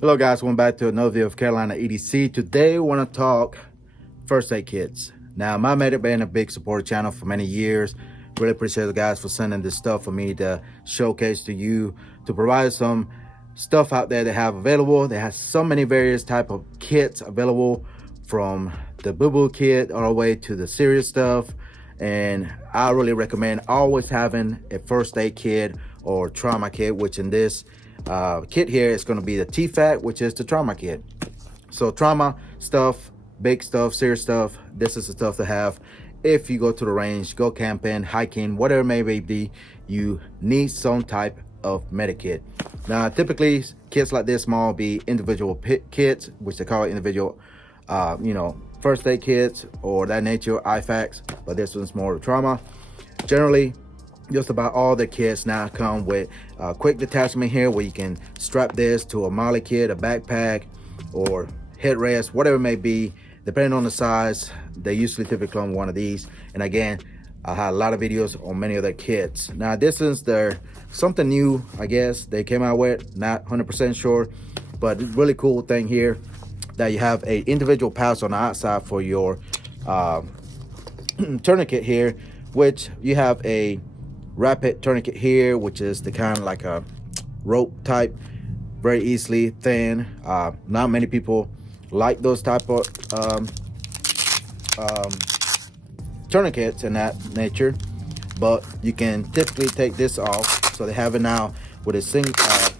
Hello guys, welcome back to another video of Carolina EDC. Today we want to talk first aid kits. Now MyMedic been a big support channel for many years. Really appreciate the guys for sending this stuff for me to showcase to you, to provide some stuff out there they have available. They have so many various type of kits available, from the boo-boo kit all the way to the serious stuff. And I really recommend always having a first aid kit or trauma kit, which in this kit here is going to be the TFAK, which is the trauma kit. So trauma stuff, big stuff, serious stuff, this is the stuff to have if you go to the range, go camping, hiking, whatever it may be. You need some type of medic kit. Now typically kits like this small be individual kits, which they call it individual first aid kits or that nature, IFAKs, but this one's more trauma. Generally just about all the kits now come with a quick detachment here, where you can strap this to a MOLLE kit, a backpack, or headrest, whatever it may be, depending on the size. They usually typically come with one of these. And again, I had a lot of videos on many of their kits. Now this is their something new, I guess they came out with, not 100% sure, but really cool thing here that you have a individual pouch on the outside for your tourniquet here, which you have a rapid tourniquet here, which is the kind of like a rope type, very easily thin. Not many people like those type of tourniquets in that nature, but you can typically take this off. So they have it now with a single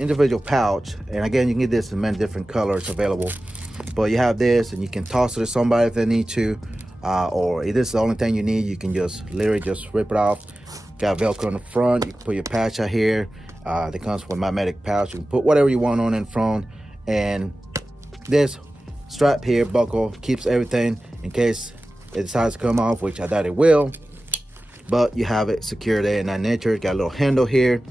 individual pouch, and again you can get this in many different colors available. But you have this, and you can toss it to somebody if they need to, or if this is the only thing you need, you can just literally just rip it off. Got Velcro in the front. You can put your patch out here. That comes with MyMedic pouch. You can put whatever you want on in front, and this strap here, buckle, keeps everything in case it decides to come off, which I doubt it will, but you have it secure there in that nature. Got a little handle here.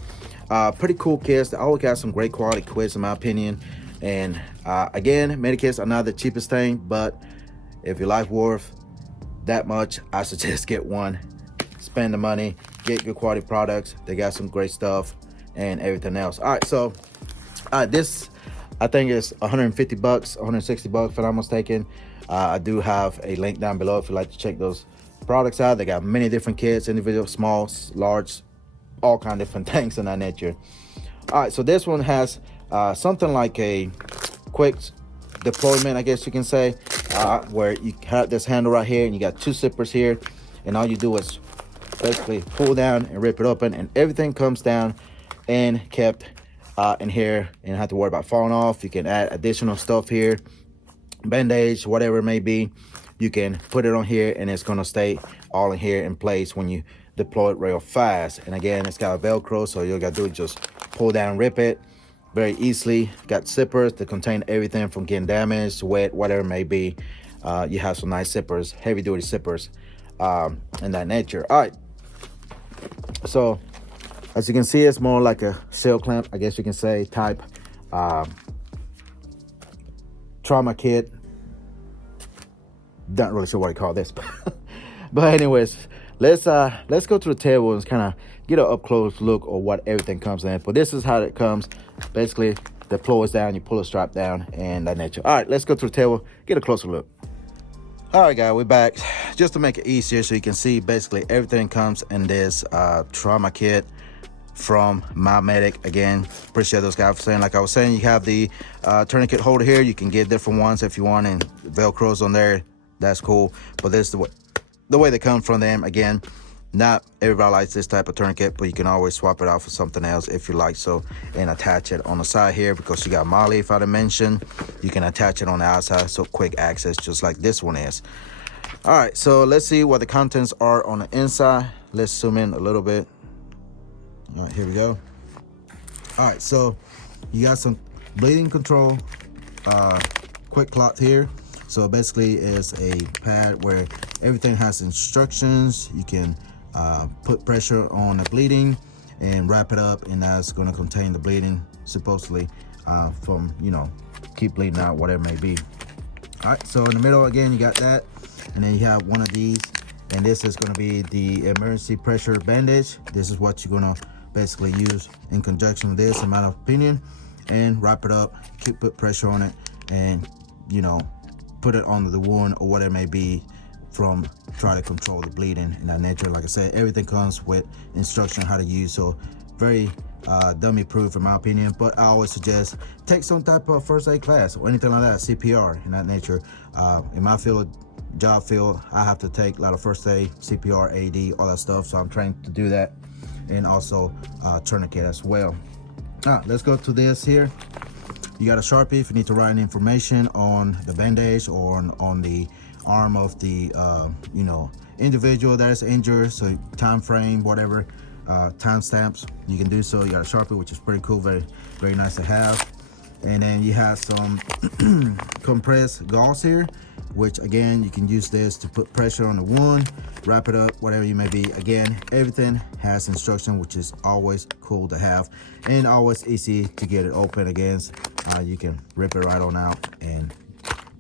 Pretty cool kits. They always got some great quality kits in my opinion. And again, medikits are not the cheapest thing, but if your life worth that much, I suggest get one. Spend the money, get good quality products. They got some great stuff and everything else. All right, so this I think is 150 bucks, 160 bucks if I'm not mistaken. I do have a link down below if you'd like to check those products out. They got many different kits, individual, small, large, all kind of different things in that nature. All right, so this one has something like a quick deployment, I guess you can say, where you have this handle right here, and you got two zippers here, and all you do is basically pull down and rip it open, and everything comes down and kept in here, and you don't have to worry about falling off. You can add additional stuff here, bandage, whatever it may be. You can put it on here, and it's going to stay all in here in place when you deploy it real fast. And again, it's got a Velcro, so you gotta do is just pull down, rip it very easily. Got zippers that contain everything from getting damaged, wet, whatever it may be. You have some nice zippers, heavy duty zippers in that nature. All right, so as you can see, it's more like a shell clamp, I guess you can say, type trauma kit. Not really sure what I call this, but anyways, let's go to the table and kind of get an up close look of what everything comes in. But this is how it comes. Basically, deploys down, you pull the strap down, and that nature. All right, let's go to the table, get a closer look. All right, guys, we're back. Just to make it easier, so you can see basically everything comes in this trauma kit from MyMedic. Again, appreciate those guys for saying, like I was saying, you have the tourniquet holder here. You can get different ones if you want, and Velcro's on there. That's cool. But this is the way they come from them. Again, not everybody likes this type of tourniquet, but you can always swap it out for something else if you like so, and attach it on the side here, because you got MOLLE, if I didn't mention. You can attach it on the outside, so quick access, just like this one is. All right, so let's see what the contents are on the inside. Let's zoom in a little bit. All right, here we go. All right, so you got some bleeding control quick cloth here. So basically it's a pad where everything has instructions. You can put pressure on the bleeding and wrap it up, and that's going to contain the bleeding supposedly from, keep bleeding out, whatever it may be. All right, so in the middle again you got that, and then you have one of these, and this is going to be the emergency pressure bandage. This is what you're going to basically use in conjunction with this, in my opinion, and wrap it up, put pressure on it and, you know, put it on the wound or whatever it may be, from try to control the bleeding in that nature. Like I said, everything comes with instruction how to use, so very dummy proof in my opinion. But I always suggest take some type of first aid class or anything like that, CPR in that nature. In my job field, I have to take a lot of first aid, CPR, AD, all that stuff, so I'm trained to do that, and also tourniquet as well. Let's go to this here. You got a Sharpie if you need to write information on the bandage or on the arm of the you know, individual that is injured, so time frame, whatever, time stamps, you can do so. You got a Sharpie, which is pretty cool, very nice to have. And then you have some compressed gauze here, which again, you can use this to put pressure on the wound, wrap it up, whatever you may be. Again, everything has instruction, which is always cool to have, and always easy to get it open against. You can rip it right on out and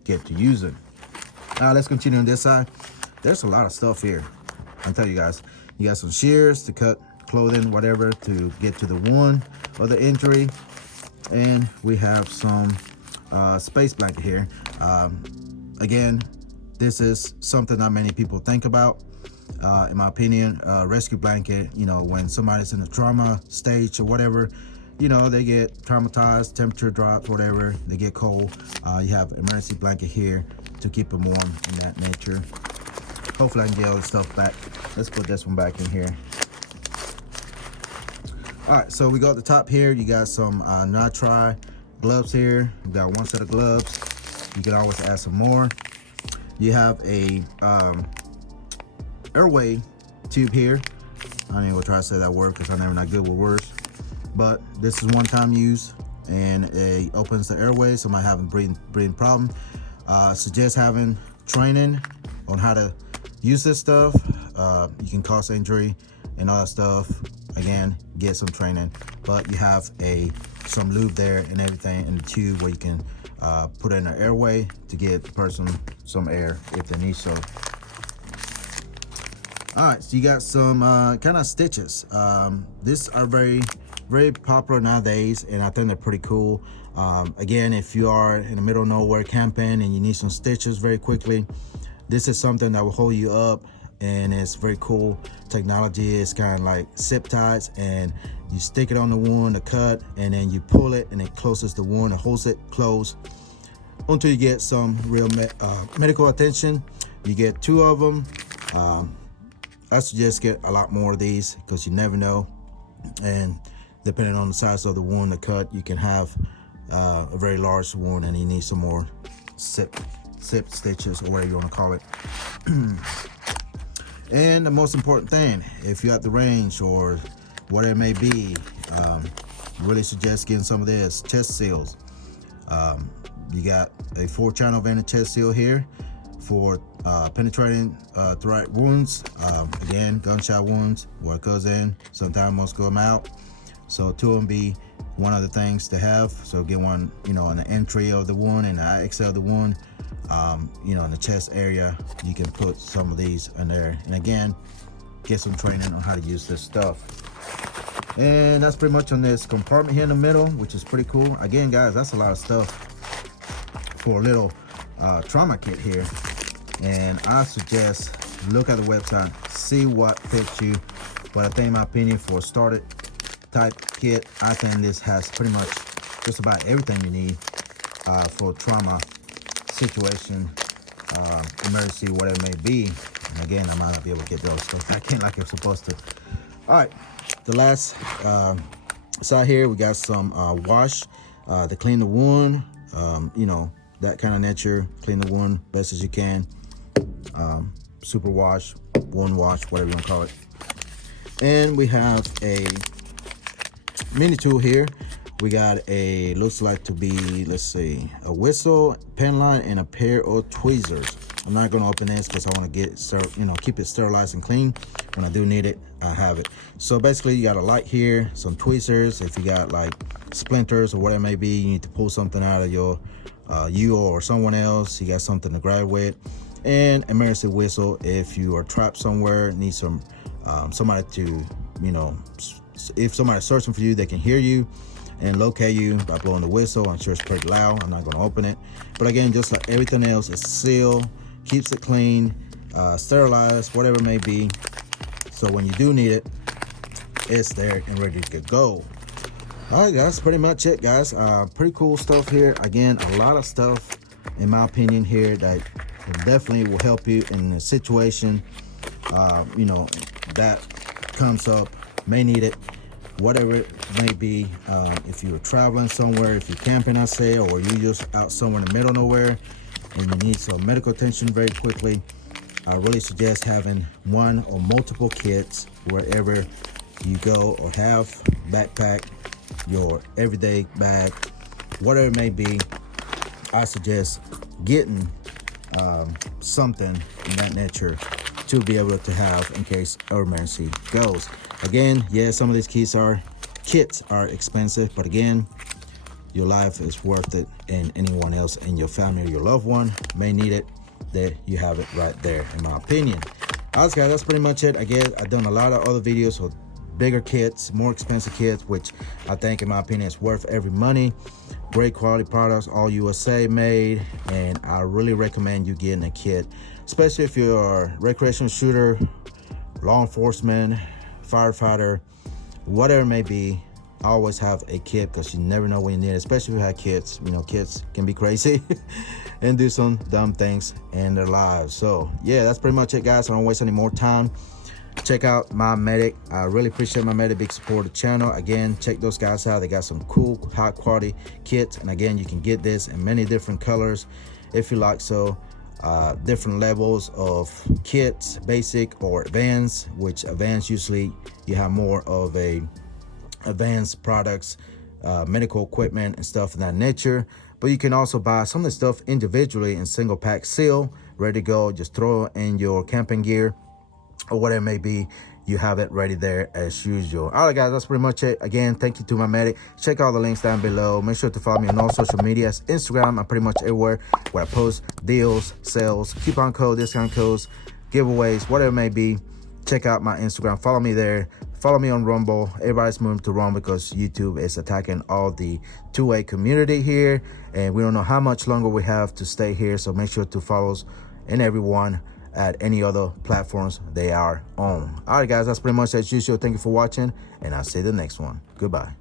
get to use it. Let's continue on this side. There's a lot of stuff here. I'll tell you guys, you got some shears to cut clothing, whatever, to get to the wound or the injury. And we have some space blanket here. Again, this is something not many people think about. In my opinion, rescue blanket, you know, when somebody's in the trauma stage or whatever, you know, they get traumatized, temperature drops, whatever, they get cold. You have emergency blanket here to keep them warm in that nature. Hopefully I can get all this stuff back. Let's put this one back in here. All right, so we got the top here. You got some nitrile gloves here. You got one set of gloves. You can always add some more. You have a airway tube here. I ain't gonna try to say that word because I'm never not good with words. But this is one-time use, and it opens the airway. Somebody having breathing problem. Suggest having training on how to use this stuff. You can cause injury and all that stuff. Again, get some training, but you have some lube there and everything in the tube where you can put it in the airway to give the person some air if they need so. All right, so you got some kind of stitches. These are very popular nowadays, and I think they're pretty cool. Again, if you are in the middle of nowhere camping and you need some stitches very quickly, this is something that will hold you up, and it's very cool technology. It's kind of like zip ties, and you stick it on the wound, the cut, and then you pull it and it closes the wound and holds it closed until you get some real medical attention. You get 2 of them. I suggest get a lot more of these because you never know, and depending on the size of the wound, the cut, you can have a very large wound and you need some more zip stitches or whatever you want to call it. And the most important thing, if you're at the range or whatever it may be, really suggest getting some of this chest seals. You got a 4-channel vented chest seal here for penetrating throughout wounds. Again, gunshot wounds, where it goes in, sometimes most go them out. So 2 of them be one of the things to have. So get one, you know, on the entry of the wound and the exit of the wound. You know, in the chest area, you can put some of these in there. And again, get some training on how to use this stuff. And that's pretty much on this compartment here in the middle, which is pretty cool. Again, guys, that's a lot of stuff for a little trauma kit here. And I suggest look at the website, see what fits you. But I think, in my opinion, for a starter type kit, I think this has pretty much just about everything you need for a trauma situation, emergency, whatever it may be. And again, I might not be able to get those stuff back in like I'm supposed to. All right, the last side here, we got some wash to clean the wound. You know, that kind of nature, clean the wound best as you can. Super wash, wound wash, whatever you want to call it. And we have a mini tool here. We got a, looks like to be, let's see, a whistle, pen line, and a pair of tweezers. I'm not going to open this because I want to get, you know, keep it sterilized and clean. When I do need it, I have it. So basically, you got a light here, some tweezers. If you got like splinters or whatever it may be, you need to pull something out of your you or someone else. You got something to grab with, and emergency whistle if you are trapped somewhere, need some somebody to, you know, if somebody's searching for you, they can hear you. and locate you by blowing the whistle. I'm sure it's pretty loud. I'm not going to open it, but again, just like everything else, it's sealed, keeps it clean, sterilized, whatever it may be. So when you do need it, it's there and ready to go. All right, guys, pretty much it, guys. Pretty cool stuff here. Again, a lot of stuff, in my opinion, here that definitely will help you in a situation, you know, that comes up, may need it, whatever it may be. If you're traveling somewhere, if you're camping, I say, or you're just out somewhere in the middle of nowhere and you need some medical attention very quickly, I really suggest having one or multiple kits wherever you go, or have backpack, your everyday bag, whatever it may be. I suggest getting something in that nature to be able to have in case emergency goes. Again, yeah, some of these kits are expensive, but again, your life is worth it, and anyone else in your family or your loved one may need it. There you have it right there, in my opinion. All right, guys, that's pretty much it. Again, I've done a lot of other videos with bigger kits, more expensive kits, which I think, in my opinion, is worth every money. Great quality products, all USA made, and I really recommend you getting a kit, especially if you're a recreational shooter, law enforcement, firefighter, whatever it may be. Always have a kit, because you never know when you need it, especially if you have kids. You know, kids can be crazy and do some dumb things in their lives. So yeah, that's pretty much it, guys. I don't waste any more time. Check out MyMedic. I really appreciate MyMedic, big support of the channel. Again, check those guys out. They got some cool, high quality kits, and again, you can get this in many different colors if you like. So different levels of kits, basic or advanced, which advanced, usually you have more of a advanced products, medical equipment and stuff of that nature. But you can also buy some of the stuff individually in single pack seal, ready to go. Just throw it in your camping gear or whatever it may be. You have it ready there as usual. All right, guys, that's pretty much it. Again, thank you to MyMedic. Check out the links down below. Make sure to follow me on all social medias. Instagram, I'm pretty much everywhere where I post deals, sales, coupon code, discount codes, giveaways, whatever it may be. Check out my Instagram. Follow me there. Follow me on Rumble. Everybody's moving to Rumble because YouTube is attacking all the 2A community here, and we don't know how much longer we have to stay here. So make sure to follow us and everyone at any other platforms they are on. All right, guys, that's pretty much as usual. Thank you for watching, and I'll see you the next one. Goodbye.